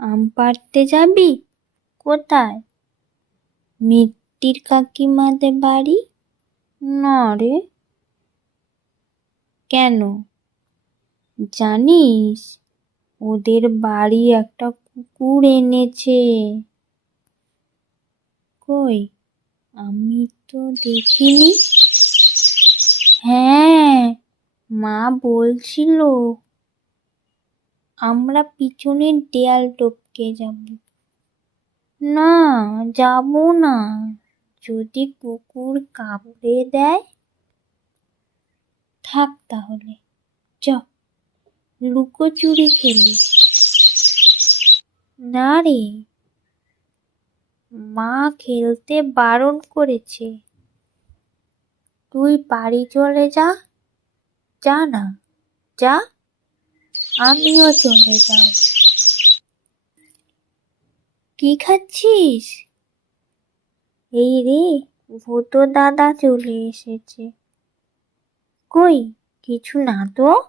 আম পাড়তে যাবি? কোথায়? মিত্তির কাকিমাদের বাড়ি? না রে। কেন? জানিস, ওদের বাড়ি একটা কুকুর এনেছে। কই? আমি তো দেখিনি। হ্যাঁ মা বলছিল আমরা পিছনের দেয়াল টপকে যাব। না যাব না। যদি কুকুর কামড়ে দেয়? থাক তাহলে, চ লুকোচুরি খেলি। না রে, মা খেলতে বারণ করেছে। তুই বাড়ি চলে যা যা না, যা। আমিও চলে যাও। কি খাচ্ছিস? এই রে, ভূত দাদা চলে এসেছে। কই, কিছু না তো?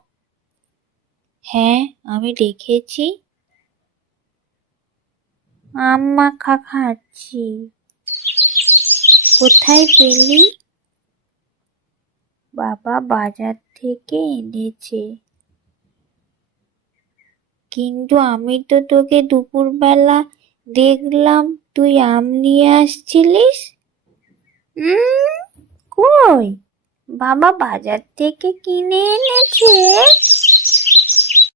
হ্যাঁ আমি দেখেছি। আম মাখা খাচ্ছি। কোথায় পেলি? বাবা বাজার থেকে এনেছে। কিন্তু আমি তো তোকে দুপুরবেলা দেখলাম, তুই আম নিয়ে আসছিলিস? কই? বাবা বাজার থেকে কিনে এনেছে।